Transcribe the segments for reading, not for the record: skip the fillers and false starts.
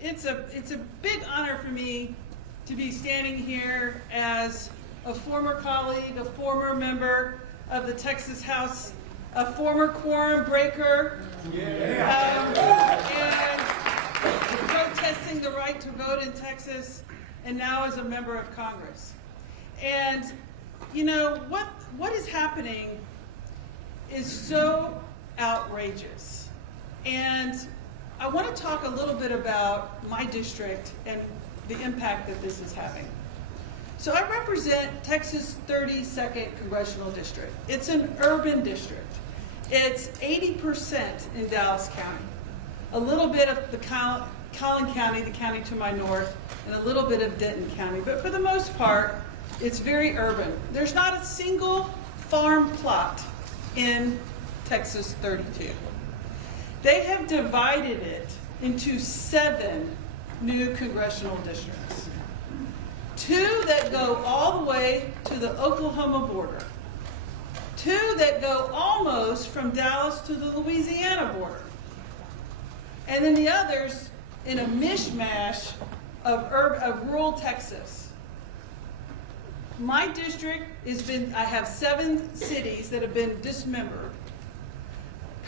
it's a big honor for me to be standing here as a former colleague, a former member of the Texas House, a former quorum breaker, and protesting the right to vote in Texas, and now as a member of Congress. And you know, what is happening is so outrageous. And I want to talk a little bit about my district and the impact that this is having. So I represent Texas' 32nd Congressional District. It's an urban district. It's 80% in Dallas County, a little bit of the Collin County, the county to my north, and a little bit of Denton County. But for the most part, it's very urban. There's not a single farm plot in Texas 32. They have divided it into 7 new congressional districts. 2 that go all the way to the Oklahoma border. 2 that go almost from Dallas to the Louisiana border. And then the others in a mishmash of rural Texas. My district I have 7 cities that have been dismembered,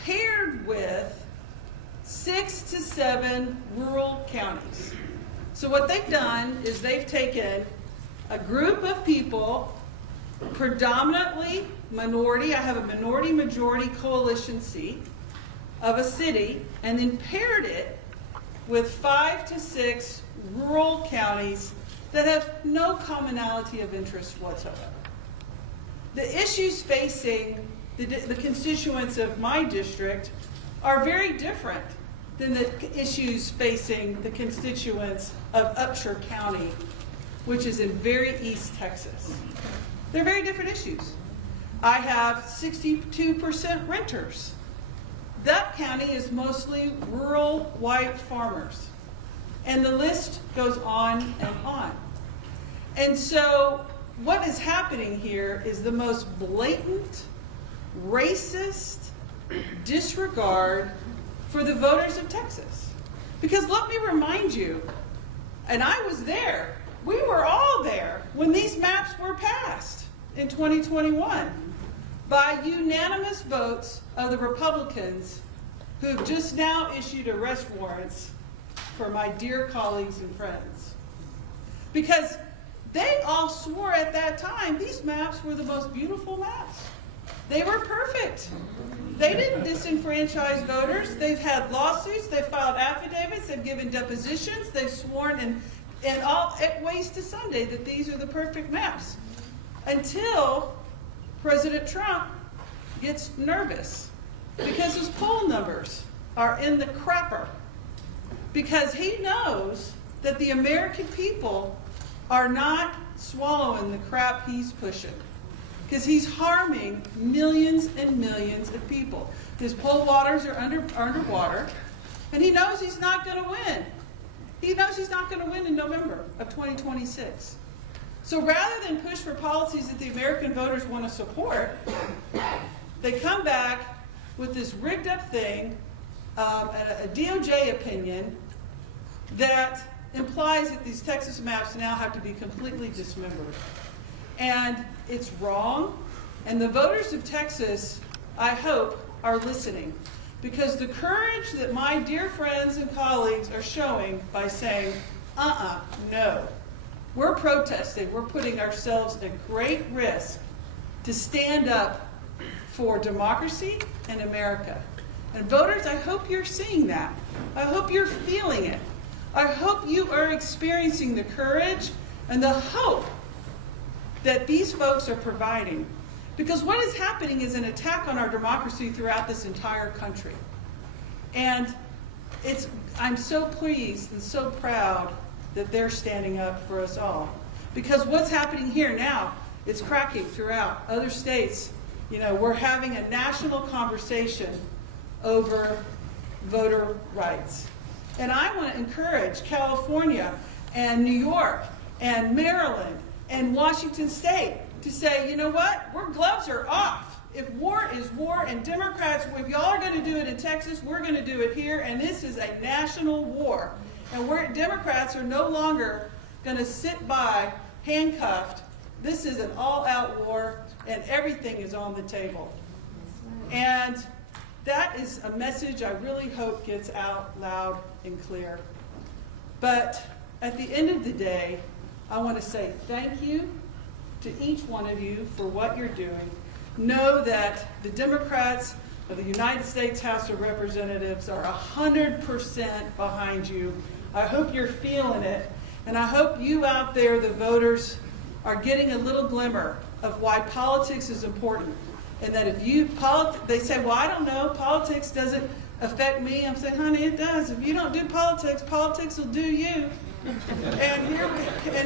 paired with 6 to 7 rural counties. So what they've done is they've taken a group of people, predominantly minority, I have a minority-majority coalition seat of a city, and then paired it with 5 to 6 rural counties that have no commonality of interest whatsoever. The issues facing the constituents of my district are very different than the issues facing the constituents of Upshur County, which is in very East Texas. They're very different issues. I have 62% renters. That county is mostly rural white farmers. And the list goes on and on. And so what is happening here is the most blatant, racist disregard for the voters of Texas. Because let me remind you, and I was there, we were all there when these maps were passed in 2021 by unanimous votes of the Republicans who've just now issued arrest warrants for my dear colleagues and friends. Because they all swore at that time these maps were the most beautiful maps. They were perfect. They didn't disenfranchise voters. They've had lawsuits, they've filed affidavits, they've given depositions, they've sworn and all at ways to Sunday that these are the perfect maps. Until President Trump gets nervous because his poll numbers are in the crapper. Because he knows that the American people are not swallowing the crap he's pushing. Because he's harming millions and millions of people. His poll waters are underwater, and he knows he's not going to win. He knows he's not going to win in November of 2026. So rather than push for policies that the American voters want to support, they come back with this rigged up thing, a DOJ opinion that implies that these Texas maps now have to be completely dismembered. And it's wrong, and the voters of Texas, I hope, are listening. Because the courage that my dear friends and colleagues are showing by saying, no, we're protesting, we're putting ourselves at great risk to stand up for democracy and America. And voters, I hope you're seeing that. I hope you're feeling it. I hope you are experiencing the courage and the hope that these folks are providing. Because what is happening is an attack on our democracy throughout this entire country. And I'm so pleased and so proud that they're standing up for us all. Because what's happening here now, it's cracking throughout other states. You know, we're having a national conversation over voter rights. And I want to encourage California and New York and Maryland and Washington State to say, you know what, gloves are off. If war is war, and Democrats, if y'all are going to do it in Texas, we're going to do it here, and this is a national war. And Democrats are no longer going to sit by handcuffed. This is an all-out war, and everything is on the table. And that is a message I really hope gets out loud and clear. But at the end of the day, I want to say thank you to each one of you for what you're doing. Know that the Democrats of the United States House of Representatives are 100% behind you. I hope you're feeling it, and I hope you out there, the voters, are getting a little glimmer of why politics is important. And that if you, they say, well, I don't know, politics doesn't affect me. I'm saying, honey, it does. If you don't do politics, politics will do you. And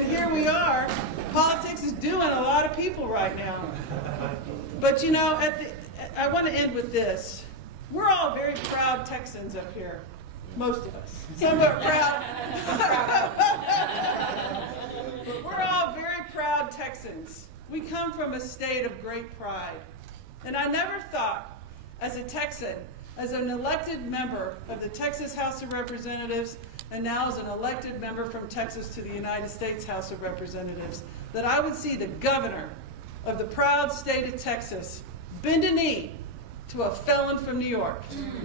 here we are. Politics is doing a lot of people right now. But you know, I want to end with this. We're all very proud Texans up here. Most of us. Somewhat proud. But we're all very proud Texans. We come from a state of great pride. And I never thought, as a Texan, as an elected member of the Texas House of Representatives, and now as an elected member from Texas to the United States House of Representatives, that I would see the governor of the proud state of Texas bend a knee to a felon from New York.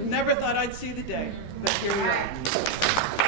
Never thought I'd see the day, but here we are.